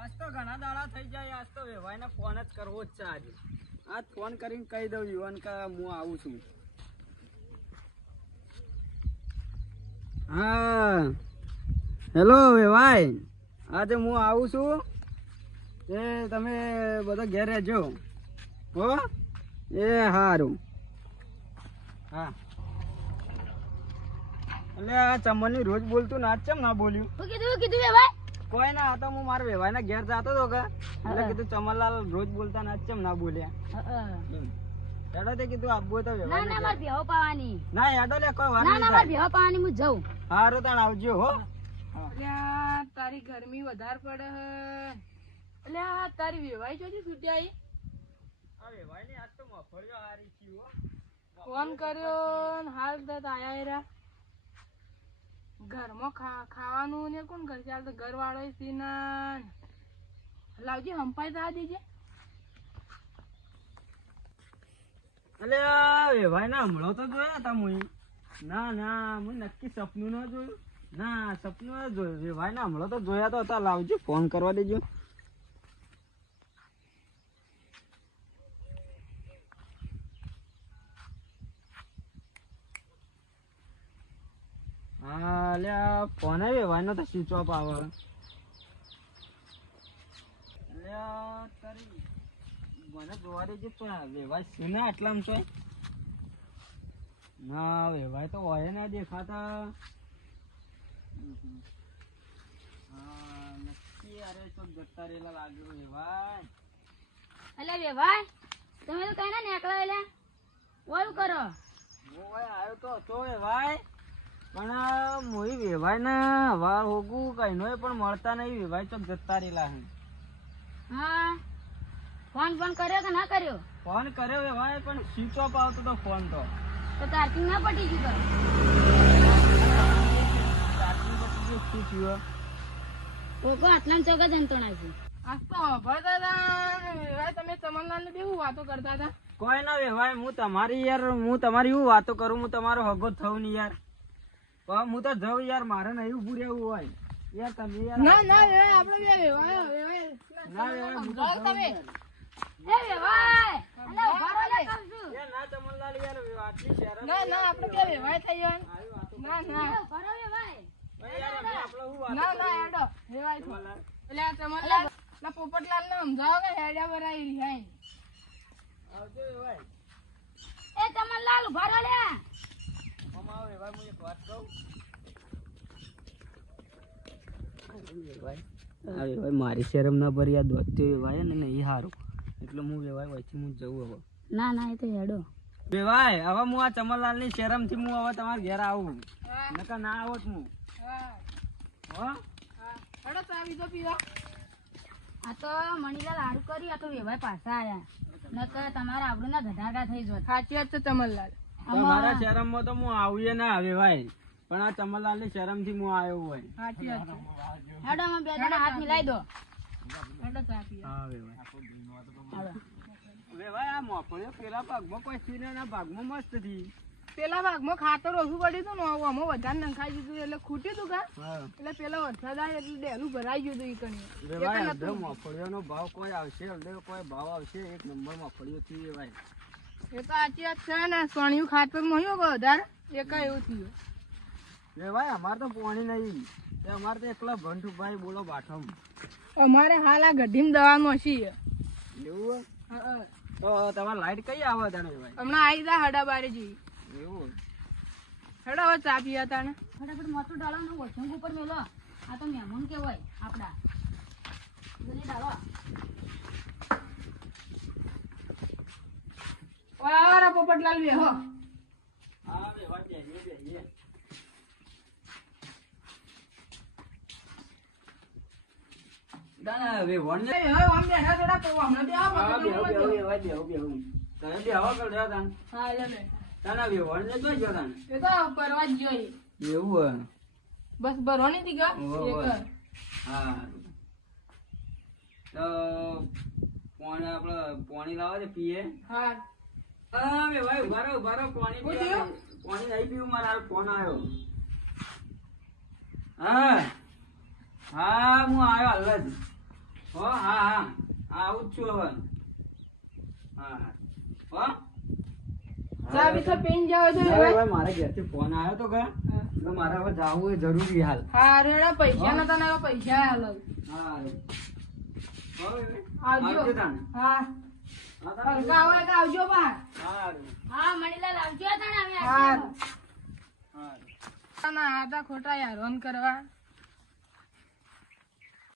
આજ તો ઘણા દાડા થઈ જાય. આજ તો વેવાઈને ફોન જ કરવો જ છે. આજે આજ ફોન કરીને કહી દઉં યુવાન કે હું આવું છું. હા હેલો વેવાઈ, આજે હું આવું છું. એ તમે બધા ઘેર રહેજો હો. એ સારું. હા એટલે આ ચમનની રોજ બોલતું ના ચમ ના બોલ્યું? કીધું વેવાઈ કોઈ ના, તો હું મારા વેવાઈના ઘેર જતો હતો કે એટલે કીધું ચમનલાલ રોજ બોલતા ના ચમ ના બોલ્યા. હેડો તે કીધું આપવું તો વેવાઈ ના માર ભેહો પાવાની. ના હેડો લે, કોઈ વાર ના નહીં માર થાય. ભેહો પાવાની, હું જઉં. હારું તાણ આવજો હો. અલ્યા તારી ગરમી વધારે પડે હે. અલ્યા તારી વેવાઈ જોજી છૂટી આવી. આ વેવાઈની આજ તો મફળિયો હારી છી હો. ફોન કર્યો ને હાલ તત આયા રા. ઘરમાં ખાવાનું ને કોણ કરશે? હાલ તો ઘર વાળો સીના લાવજી હંપાઈ તા દેજે. એટલે વેવાઈ ના હમણો તો જોયા તા મુઈ. ના હું નક્કી સપનું ન જોયું. ના સપનું ન જોયું. વેવાઈ ના હમણો તો જોયા તો હતા. લાવજો ફોન કરવા દેજો. હા અલ્યા ફોન વેવાઈ નો તો સ્વિચ ઓફ આવે. અલ્યા તારી મને જોવા દેજે પણ વેવાઈ શું ના આટલામાં છે? ના વેવાઈ તો હોય ના દેખાતા. હા નક્કી અરે તો જતા રહેલા લાગે વેવાઈ. અલે વેવાઈ, તમે તો કઈ ના નીકળો. એટલે ઓલું કરો. હું આવ્યો તો હતો વેવાઈ, પણ મોઈ વેવાઈ ને વાર હોગું કઈ નો પણ મળતા નહીં. વેવાઈ તો જતા રહેલા. હા ફોન કર્યો કે ના કર્યો? ફોન કર્યો વેવાઈ પણ સ્વિચ ઓફ આવતો તો ફોન તો. ચાર્જિંગ ના પટી ગયું? શું થયું? ઓકો આટલામ ચોકા જંતોણા છે. આજ તો ભરતા હતા વેવાઈ, તમે ચમનલાલ ને બેવું વાતો કરતા હતા. કોઈ ના વેવાઈ, હું તમારી એવું વાતો કરું. હું તમારો હગો થઉં ને યાર. હું તો જઉં યાર, મારે નહીં ઉભું રહેવું હોય યાર. તમે યાર ના વેવાઈ, આપણે બે વેવાઈ ના વેવાઈ, હું તો જઉં તમે યાર. એ વેવાઈ, અલે ઉભા રહો લે, કહું છું. યાર ના ચમનલાલ યાર, આટલી શહેરમાં ના આપણે બે વેવાઈ થઈ ગયા. આવી વાતો ના એ ઉભા રહો વેવાઈ. ભાઈ યાર, અમે આપણે શું વાતો ના કરીએ? હેડો વેવાઈ છો. ચમનલાલ. એટલે આ ચમનલાલ ના પોપટલાલ ને સમજાવો કે હેડ્યા ભરાઈ રિહાઈ. આવજો વેવાઈ. એ ચમનલાલ ઉભા રહો લે. આમાં આવો વેવાઈ, હું એક વાત કહું. વેવાઈ મારી શરમ ના ભરી આ દોસ્તો વેવાય ને નહીં હારું, એટલે હું વેવાઈ વચ્ચે હું જઉં હવે. ના એ તો હેડો. વેવાઈ હવે હું આ ચમનલાલ ની શરમ થી હું હવે તમારા ઘેર આવું. હા નકર ના આવત હું. હા હો હેડો ચાવી તો પીવા. આ તો મણીલાલ હારું કરી. આ તો વેવાઈ પાછા આયા, નકર તમારા આવડું ના ગધાગા થઈ જોત. સાચી વાત છે ચમનલાલ. તમારા શરમ માં તો હું આવીએ ના વેવાઈ, પણ આ ચમનલાલ ની શરમ થી હું આવ્યો હોય. સાચી વાત છે. હેડો અમે બે જણા હાથ મિલાઈ દો. હેડો ચા પીવા. હા વેવાઈ. હેડો. વેવાઈ આ મોફળીઓ પેલા ભાગમાં કોઈ સીને ના ભાગમાં મસ્ત થી. પેલા ભાગમાં ખાતર ઓછું પડ્યું હતું ને આમાં વધારે નખાઈ દીધું એટલે ખૂટ્યું હતું કા. હા એટલે પેલા વરસાદ આવે એટલે ડેલું ભરાઈ ગયું હતું ઈ કણી. વેવાઈ અડધો મોફળીઓ નો ભાવ કોઈ આવશે, અડધો કોઈ ભાવ આવશે. એક નંબર મોફળીઓ થી વેવાઈ. એ તો સાચી વાત છે ને. સોણિયું ખાતર મળ્યું કે વધારે એકા એવું થયું. વેવાઈ અમારે તો પાણી નહીં, અમારે તો એકલા ભંટુભાઈ બોલો બાઠમ. અમારે હાલ આ ગઢીમાં દવાનું હશે. એવું તો તમારે લાઈટ કઈ આવે તાણે વેવાઈ? હમણાં આવી જા હડા બારે જઈ. એવું હેડો હવે ચા પીવા તાણે. ફટાફટ મોટું ડાળો ને વચંગ ઉપર મેલો. આ તો મહેમાન કેવાય આપડા. જલ્દી ડાળો. વારા પોપટલાલ બેહો. હા વેવાઈ બેહીએ. દાના વેવાઈ ને હવે આમ બેઠા થોડા તો હમણાં બે આવો. હા બેહો વેવાઈ બેહો. તમે બેહો કર દે તાન. હા લે લે. તાના વેવાઈ ને જોઈ જો તાન. એ તો પરવા જ જોઈ. એવું બસ ભરવાની હતી કા. ઓહો. એક હા તો પાણી આપણે પાણી લાવે છે પીએ. હા હા વેવાઈ ઉભા રહો પાણી શું પીવા. થયું? પાણી નહીં પીવું, મારા ફોન આવ્યો. હા હું આવ્યો હાલ જ. હો હા હા આવું જ છું હવે હા હો ચા બી તો પીને જાઓ છો હવે વેવાઈ? ભાઈ મારા ઘેરથી ફોન આવ્યો તો કે એટલે મારે હવે જાવું એ જરૂરી હાલ હારું હેડો, પૈસા નતા ને હવે પૈસા હાલો. હા હવે આવજો. તાને હા હા તાને. હલકા હોય કે આવજો બહાર. હારું. હા મણીલાલ આવજો તાણે અમે હારું. આવજો. હારું. ના આ તા ખોટા યારોન કરવા